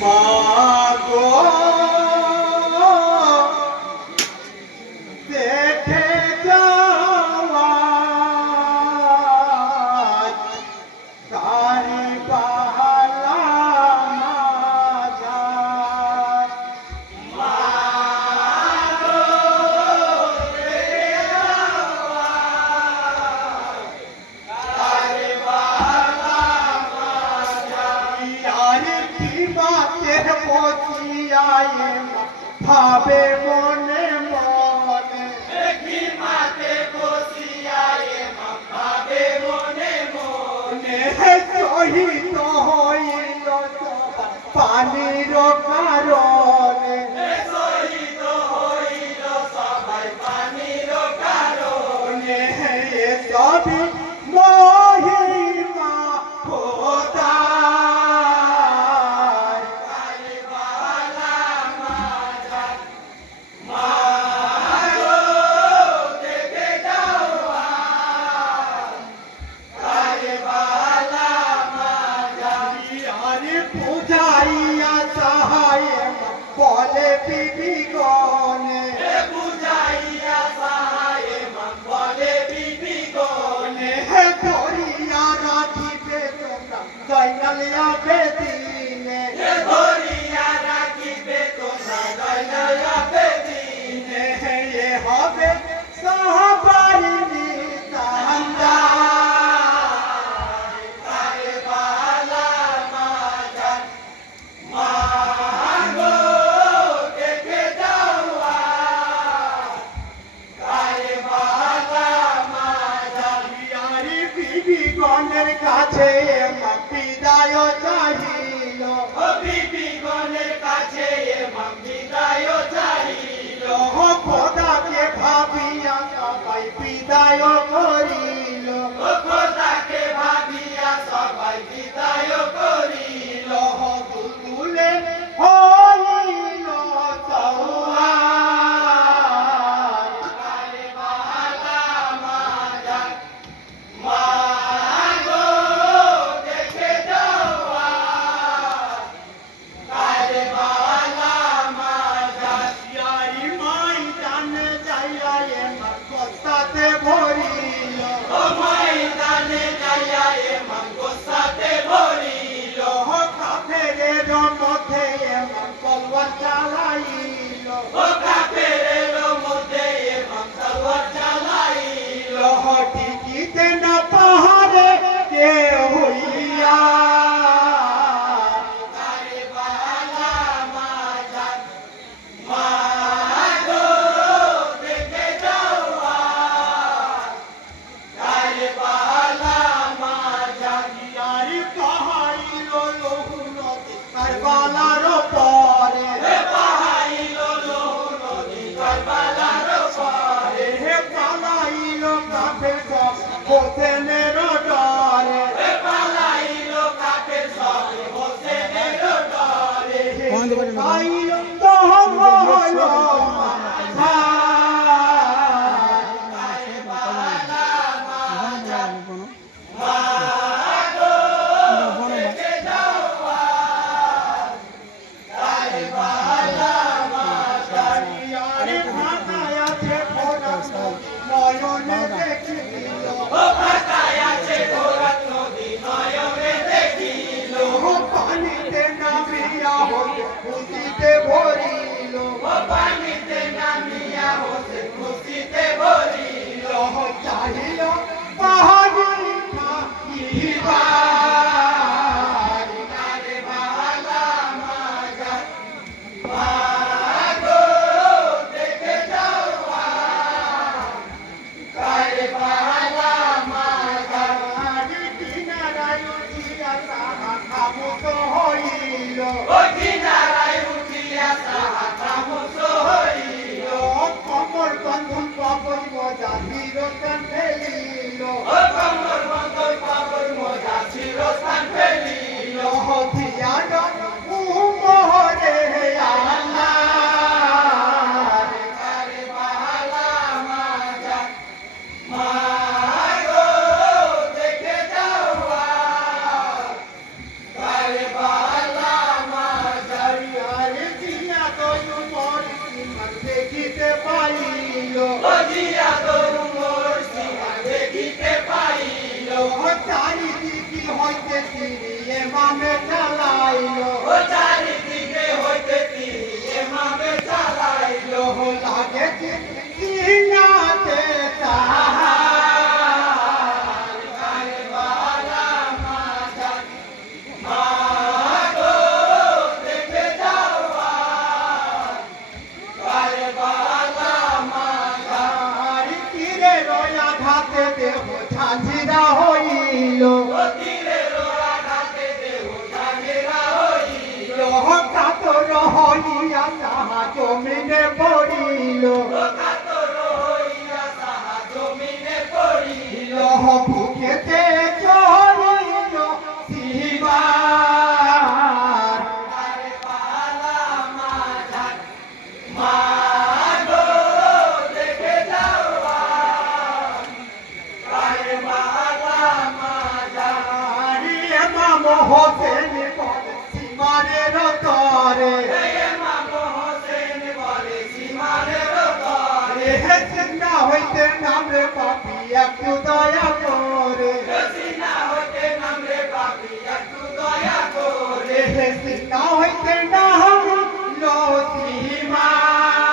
মাগো দেখে যাওয়া তারি বাহালা মাঝার মাগো দেখে যাওয়া তারি বাহালা মাঝার কি বাতে পচিয়ায়ে ভাবে মনে মনে কি মাতে বসিয়ায়ে ভাবে মনে মনে শহীদ হইল পানির কারণে শহীদ হইল সবাই পানির কারণে সবই মহিমা খোদার কারবালা মাজার মাগো দেখে যাওয়া কারবালা মাজার আরে পূজাইয়া চাহায় বলে বিবি গনে বুঝাইয়া সাহায়ে বলে বিবি গনে ধরিয়া রাখিবে তোমরা জয়নালিয়া বেদিনে ধরিয়া রাখিবে তোমরা দয়ালা বেদিনে হবে সাহাবারি নিতান্দার কারবালা মাজার মাগো দেখে যাওয়া কারবালা মাজার বিয়ারি বিবি গণের কাছে বিদায় চাহিল ও বিবি গণের কাছে এমাম বিদায় চাহিল খোদাকে ভাবিয়া সবাই বিদায় করিল ও খোদাকে ভাবিয়া সবাই বিদায় করিল দুলে হইল সওয়ার কারবালা মাজার মাগো দেখে যাওয়া কারবালা মাজার বিয়ারি ময়দানে যাইয়া কস্তাতে ভরিল চারিদিকে হইতে তিরিয়ে মামে চালাইলো ও চারিদিকে হইতে তিরিয়ে মামে চালাইলো লাগে সিনাতে তাহার গায়ে বালা মাঝার মা গো দেখে যাও গায়ে বালা মাঝার তীরে রয়া ঘাতে দেহ ঝাঁঝিরা হইল তীরের আঘাতে দেহ ঝাঁঝরা হইল কাতর হইয়া তাহা জমিনে পড়িল কাতর হইয়া তাহা জমিনে পড়িল বুকেতে চড়িল সীমার গায়ে বালা মাঝার মা গো দেখে যাও গায়ে বালা মাঝার হারিয়ে মাম হোসেন বলে সীমারের তরে মামো হোসেন বলে সীমানের তরে চিন্তা হইতে নামরে পাপি একটু দয়া করে সিনা হতে নামরে পাপি একটু দয়া করে চিন্তা হইতে নামলো সীমার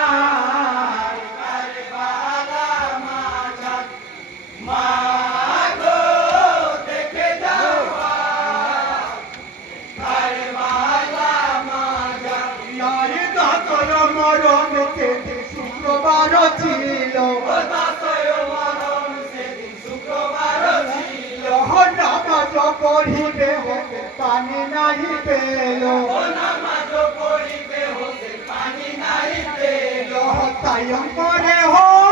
গায়ে বালা মাঝার মা গো দেখে যাও গায়ে বালা মাঝার নারী দাতর মরণ শুক্রবার ছিল দাসয় মরণ সেদিন শুক্রবার ছিল নামাজ পড়িবে হতে পানি নাহি পেল ও নামাজ পড়িবে হোসেন পানি নাই পেল তাই করে হো